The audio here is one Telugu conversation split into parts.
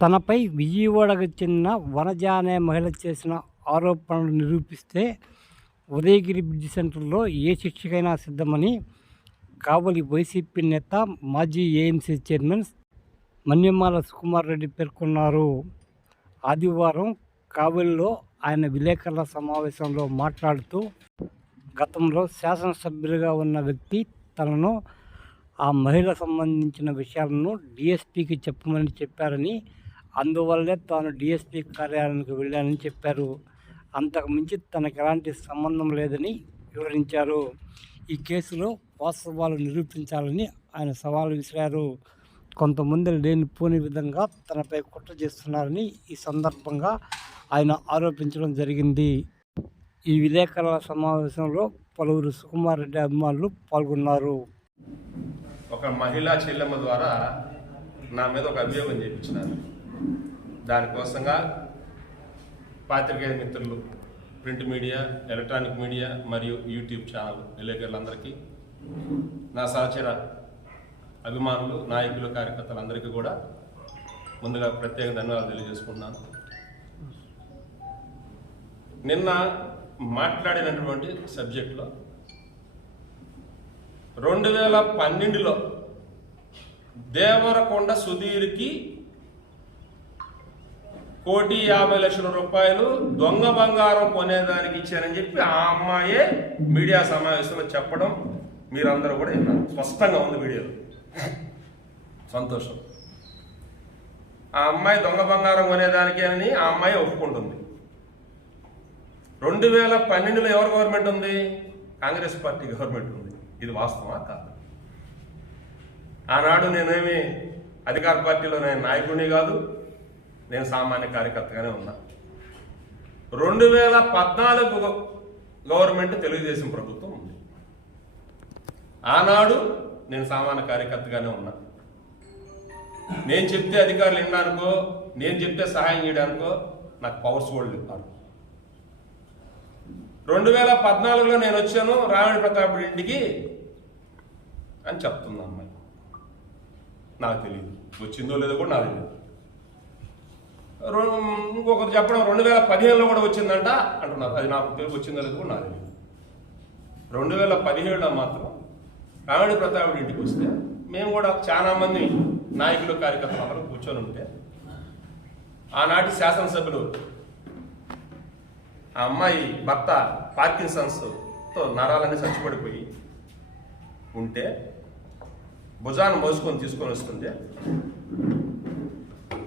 తనపై విజయవాడకు చెందిన వనజ అనే మహిళ చేసిన ఆరోపణలు నిరూపిస్తే ఉదయగిరి బ్రిడ్జ్ సెంటర్లో ఏ శిక్షకైనా సిద్ధమని కావలి వైసీపీ నేత మాజీ ఏఎంసీ చైర్మన్ మన్యమాల సుకుమార్ రెడ్డి పేర్కొన్నారు. ఆదివారం కావలిలో ఆయన విలేకరుల సమావేశంలో మాట్లాడుతూ గతంలో శాసనసభ్యులుగా ఉన్న వ్యక్తి తనను ఆ మహిళ సంబంధించిన విషయాలను డిఎస్పీకి చెప్పమని చెప్పారని అందువల్లే తాను డిఎస్పీ కార్యాలయానికి వెళ్ళానని చెప్పారు. అంతకు మించి తనకు ఎలాంటి సంబంధం లేదని వివరించారు. ఈ కేసులో వాస్తవాలు నిరూపించాలని ఆయన సవాలు విసిరారు. కొంతమంది లేనిపోని విధంగా తనపై కుట్ర చేస్తున్నారని ఈ సందర్భంగా ఆయన ఆరోపించడం జరిగింది. ఈ విలేకరుల సమావేశంలో పలువురు సుకుమార్ రెడ్డి అభిమానులు పాల్గొన్నారు. ఒక మహిళా చెల్లెమ్మ ద్వారా నా మీద ఒక అభియోగం చేయించినారు. దానికోసంగా పాత్రికేయ మిత్రులు ప్రింట్ మీడియా ఎలక్ట్రానిక్ మీడియా మరియు యూట్యూబ్ ఛానల్ విలేకరులందరికీ నా సహచర అభిమానులు నాయకులు కార్యకర్తలందరికీ కూడా ముందుగా ప్రత్యేక ధన్యవాదాలు తెలియజేసుకుంటున్నాను. నిన్న మాట్లాడినటువంటి సబ్జెక్టులో రెండు వేల పన్నెండులో దేవరకొండ సుధీర్కి కోటి యాభై లక్షల రూపాయలు దొంగ బంగారం కొనేదానికి ఇచ్చారని చెప్పి ఆ అమ్మాయే మీడియా సమావేశంలో చెప్పడం మీరందరూ కూడా విన్నారు. స్పష్టంగా ఉంది వీడియోలో సంతోషం. ఆ అమ్మాయి దొంగ బంగారం కొనేదానికే అని ఆ అమ్మాయి ఒప్పుకుంటుంది. రెండు వేల పన్నెండులో ఎవరు గవర్నమెంట్ ఉంది? కాంగ్రెస్ పార్టీ గవర్నమెంట్ ఉంది. ఇది వాస్తవా కాదు. ఆనాడు నేనేమి అధికార పార్టీలో నేను నాయకుడిని కాదు నేను సామాన్య కార్యకర్తగానే ఉన్నా. రెండు వేల పద్నాలుగు గవర్నమెంట్ తెలుగుదేశం ప్రభుత్వం ఉంది. ఆనాడు నేను సామాన్య కార్యకర్తగానే ఉన్నా. నేను చెప్తే అధికారులు వినడానికో నేను చెప్తే సహాయం చేయడానికో నాకు పవర్స్ కూడా ఇవ్వాలి రెండు వేల పద్నాలుగులో నేను వచ్చాను రావణ ప్రతాప్ ఇంటికి అని చెప్తుంది అమ్మాయి. నాకు తెలియదు. వచ్చిందో లేదో కూడా నాకు తెలియదు. ఇంకొకరు చెప్పడం రెండు వేల పదిహేనులో కూడా వచ్చిందంట అంటున్నారు. అది నాకు తెలుగు వచ్చిందో లేదు కూడా రెండు వేల పదిహేడులో మాత్రం రావణి ప్రతాపుడి ఇంటికి వస్తే మేము కూడా చాలామంది నాయకులు కార్యకర్తలు అందరూ కూర్చొని ఉంటే ఆనాటి శాసనసభ్యులు ఆ అమ్మాయి భర్త పార్కిన్సన్స్తో నరాలన్నీ చచ్చిపడిపోయి ఉంటే భుజాన్ని మోసుకొని తీసుకొని వస్తుంది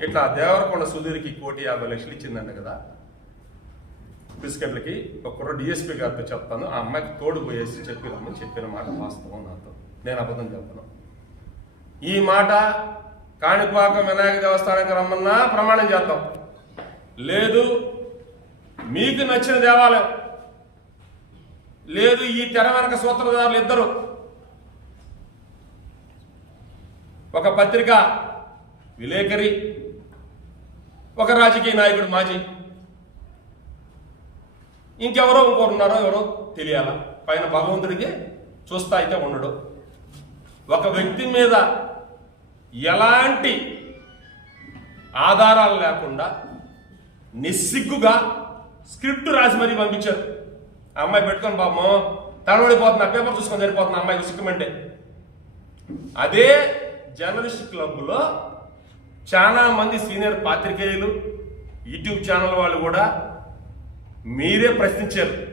ఇట్లా దేవరకొండ సుధీర్కి కోటి యాభై లక్షలు ఇచ్చిందంట కదా. బిస్కెట్లకి ఒక డిఎస్పీ గారితో చెప్తాను ఆ అమ్మాయికి తోడు పోయేసి చెప్పిరమ్మని చెప్పిన మాట వాస్తవం నాతో. నేను అబద్ధం చెప్పను. ఈ మాట కాణిపాకం వినాయక దేవస్థానానికి రమ్మన్నా ప్రమాణం చేద్దాం. లేదు మీకు నచ్చిన దేవాలయం. లేదు ఈ తెర వెనక సూత్రధారులు ఇద్దరు. ఒక పత్రిక విలేకరి ఒక రాజకీయ నాయకుడు మాజీ. ఇంకెవరో ఇంకోరు ఉన్నారో ఎవరో తెలియాల. పైన భగవంతుడికి చూస్తా అయితే ఉండడు. ఒక వ్యక్తి మీద ఎలాంటి ఆధారాలు లేకుండా నిస్సిగ్గుగా స్క్రిప్ట్ రాసి మరీ పంపించారు. ఆ అమ్మాయి పెట్టుకొని పాపం తడబడిపోతున్నా పేపర్ చూసుకొని సరిపోతున్నా అమ్మాయికి సిక్కుమంటే అదే జర్నలిస్ట్ క్లబ్లో చాలా మంది సీనియర్ పాత్రికేయులు యూట్యూబ్ ఛానల్ వాళ్ళు కూడా మీరే ప్రశ్నించారు.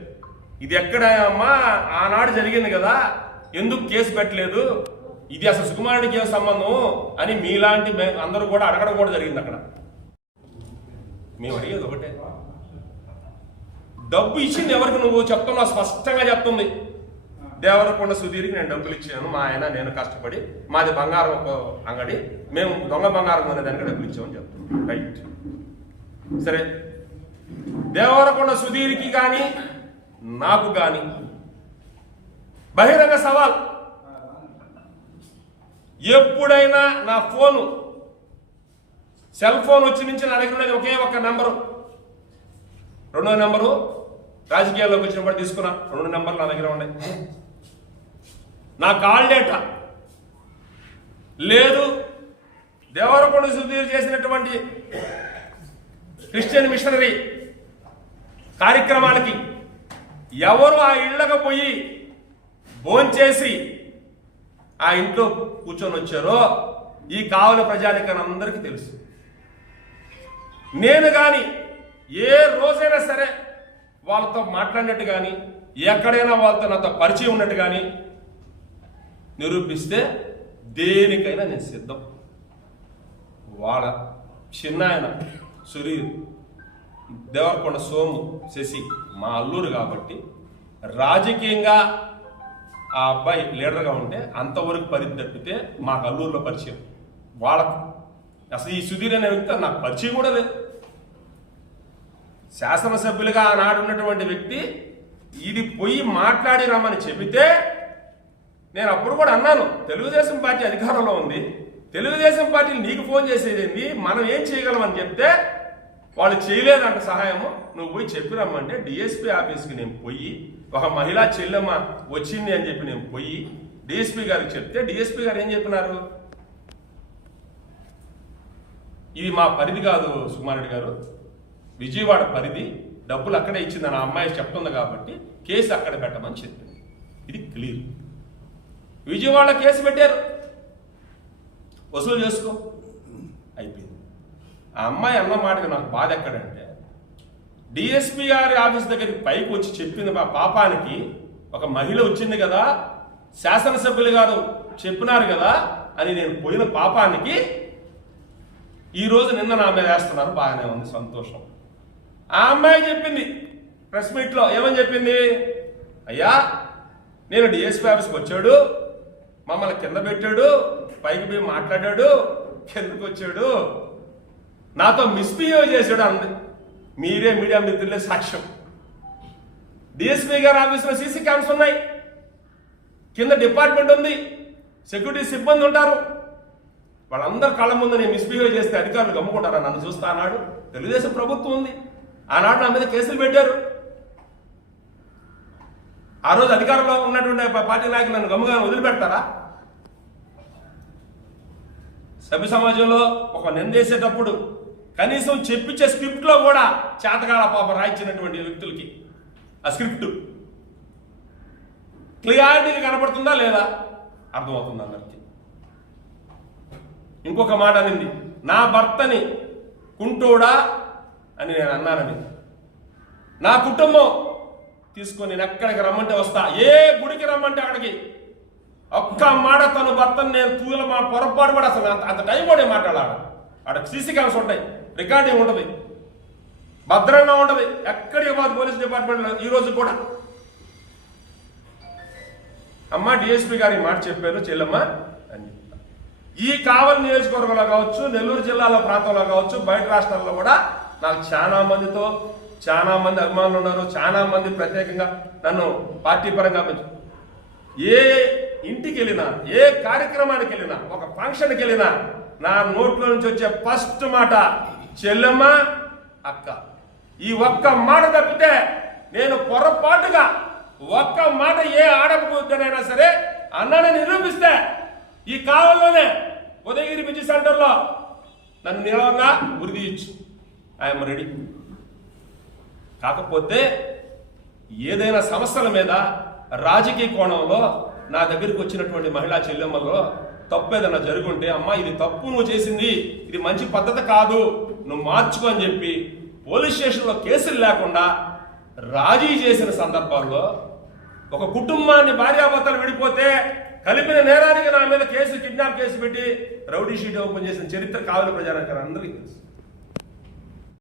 ఇది ఎక్కడ అమ్మా? ఆనాడు జరిగింది కదా. ఎందుకు కేసు పెట్టలేదు? ఇది అసలు సుకుమారుడికి ఏం సంబంధం అని మీలాంటి మే- అందరూ కూడా అడగడం కూడా జరిగింది అక్కడ. మేము అడిగేది ఒకటే. డబ్బు ఇచ్చింది ఎవరికి నువ్వు? చెప్తున్నావు స్పష్టంగా చెప్తుంది. దేవరకొండ సుధీర్కి నేను డబ్బులు ఇచ్చాను. మా ఆయన నేను కష్టపడి మాది బంగారం ఒక అంగడి. మేము దొంగ బంగారం కొనేదానికి డబ్బులు ఇచ్చామని చెప్తున్నాం. రైట్ సరే. దేవరకొండ సుధీర్కి కానీ నాకు కానీ బహిరంగ సవాల్. ఎప్పుడైనా నా ఫోను సెల్ ఫోన్ వచ్చి నుంచి నా దగ్గర ఉన్నది ఒకే ఒక్క నెంబరు. రెండో నెంబరు రాజకీయాల్లోకి వచ్చినప్పుడు తీసుకున్నా. రెండు నెంబర్లు నా దగ్గర ఉన్నాయి నా కాల్ డేటా లేదు దేవరకొండ సుధీర్ చేసినటువంటి క్రిస్టియన్ మిషనరీ కార్యక్రమానికి ఎవరు ఆ ఇళ్ళకు పోయి భోంచేసి ఆ ఇంట్లో కూర్చొని వచ్చారో ఈ కావల ప్రజానికని అందరికీ తెలుసు. నేను కానీ ఏ రోజైనా సరే వాళ్ళతో మాట్లాడినట్టు కానీ ఎక్కడైనా వాళ్ళతో నాతో పరిచయం ఉన్నట్టు కానీ నిరూపిస్తే దేనికైనా నేను సిద్ధం. వాళ్ళ చిన్న ఆయన సురీర్ దేవరకొండ సోము శశి మా అల్లూరు కాబట్టి రాజకీయంగా ఆ అబ్బాయి లీడర్గా ఉంటే అంతవరకు పరిధి తప్పితే మాకు అల్లూరులో పరిచయం. వాళ్ళకు. అసలు ఈ సుధీర్ అనే వ్యక్తి నాకు పరిచయం కూడా లేదు. శాసనసభ్యులుగా ఆనాడు ఉన్నటువంటి వ్యక్తి ఇది పోయి మాట్లాడి రమ్మని చెబితే నేను అప్పుడు కూడా అన్నాను తెలుగుదేశం పార్టీ అధికారంలో ఉంది. తెలుగుదేశం పార్టీ నీకు ఫోన్ చేసేది ఏంది? మనం ఏం చేయగలమని చెప్తే వాళ్ళు చేయలేదంట సహాయము. నువ్వు పోయి చెప్పి రమ్మంటే డిఎస్పీ ఆఫీస్కి నేను పోయి ఒక మహిళా చెల్లెమ్మ వచ్చింది అని చెప్పి నేను పోయి డిఎస్పీ గారికి చెప్తే డిఎస్పీ గారు ఏం చెప్పినారు? ఇది మా పరిధి కాదు సుమారెడ్డి గారు. విజయవాడ పరిధి డబ్బులు అక్కడే ఇచ్చిందని ఆ అమ్మాయి చెప్తుంది కాబట్టి కేసు అక్కడ పెట్టమని చెప్పింది. ఇది క్లియర్. విజయవాడ కేసు పెట్టారు. వసూలు చేసుకో. అయిపోయింది. ఆ అమ్మాయి అన్న మాటకి నాకు బాధ ఎక్కడంటే డిఎస్పీ గారి ఆఫీస్ దగ్గరికి పైకి వచ్చి చెప్పింది మా పాపానికి ఒక మహిళ వచ్చింది కదా శాసనసభ్యులు గారు చెప్పినారు కదా అని నేను పోయిన పాపానికి ఈరోజు నిన్న నా మీద వేస్తున్నారు బాగానే ఉంది సంతోషం. ఆ అమ్మాయి చెప్పింది ప్రెస్ మీట్లో ఏమని చెప్పింది? అయ్యా నేను డిఎస్పీ ఆఫీస్కి వచ్చాడు మమ్మల్ని కింద పెట్టాడు పైకి పోయి మాట్లాడాడు కిందకు వచ్చాడు. నాతో మిస్బిహేవ్ చేశాడు అంది. మీరే మీడియా మిత్రులే సాక్ష్యం. డిఎస్పీ గారి ఆఫీసులో సీసీ క్యామ్స్ ఉన్నాయి. కింద డిపార్ట్మెంట్ ఉంది. సెక్యూరిటీ సిబ్బంది ఉంటారు. వాళ్ళందరి కళ్ళ ముందు నేను మిస్బిహేవ్ చేస్తే అధికారులు గమ్ముకుంటారా? నన్ను చూస్తా అన్నాడు. తెలుగుదేశం ప్రభుత్వం ఉంది. ఆనాడు నా మీద కేసులు పెట్టారు. ఆ రోజు అధికారంలో ఉన్నటువంటి పార్టీ నాయకులు నన్ను గమ్ముగా వదిలిపెడతారా? సభ్య సమాజంలో ఒక నిందేసేటప్పుడు కనీసం చెప్పించే స్క్రిప్ట్లో కూడా చేతకాల పాప రాయించినటువంటి వ్యక్తులకి ఆ స్క్రిప్ట్ క్లియారిటీ కనపడుతుందా లేదా? అర్థమవుతుంది అందరికి. ఇంకొక మాట అనింది నా భర్తని కుంటోడా అని నేను అన్నానని. నా కుటుంబం తీసుకొని నేను ఎక్కడికి రమ్మంటే వస్తా. ఏ గుడికి రమ్మంటే అక్కడికి. ఒక్క మాట తను భర్తను నేను తూల మా పొరపాటు కూడా అసలు అంత అంత టైం కూడా మాట్లాడాడు అక్కడ సీసీ కెమెరాస్ ఉంటాయి. రికార్డింగ్ ఉంటుంది. భద్రంగా ఉంటుంది. ఎక్కడికి పోదు పోలీస్ డిపార్ట్మెంట్లో ఈ రోజు కూడా. అమ్మ డిఎస్పీ గారి మాట చెప్పారు. చెల్లమ్మ అని చెప్తా. ఈ కావలి నియోజకవర్గంలో కావచ్చు నెల్లూరు జిల్లాలో ప్రాంతంలో కావచ్చు బయట రాష్ట్రాల్లో కూడా నాకు చాలా మందితో చాలా మంది అభిమానులు ఉన్నారు చాలా మంది ప్రత్యేకంగా నన్ను పార్టీ పరంగా మంచి ఏ ఇంటికి వెళ్ళినా ఏ కార్యక్రమానికి వెళ్ళినా ఒక ఫంక్షన్కి వెళ్ళినా నా నోట్లో నుంచి వచ్చే ఫస్ట్ మాట చెల్లెమ్మ అక్క. ఈ ఒక్క మాట తప్పితే నేను పొరపాటుగా ఒక్క మాట ఏ ఆడకపోద్దనైనా సరే అన్నని నిరూపిస్తే ఈ కావల్లోనే ఉదయగిరి బిజీ సెంటర్లో నన్ను నిలవంగా ఉరి ఇచ్చు ఐఎమ్ రెడీ. కాకపోతే ఏదైనా సమస్యల మీద రాజకీయ కోణంలో నా దగ్గరికి వచ్చినటువంటి మహిళా చెల్లెమ్మల్లో తప్పు ఏదైనా జరుగుంటే అమ్మా ఇది తప్పు నువ్వు చేసింది ఇది మంచి పద్ధతి కాదు నువ్వు మార్చుకో అని చెప్పి పోలీస్ స్టేషన్లో కేసులు లేకుండా రాజీ చేసిన సందర్భాల్లో ఒక కుటుంబాన్ని భార్యాభర్తలు విడిపోతే కలిపిన నేరానికి నా మీద కేసు కిడ్నాప్ కేసు పెట్టి రౌడీ షీట్ ఓపెన్ చేసిన చరిత్ర కావలి ప్రజానికి అందరికీ తెలుసు.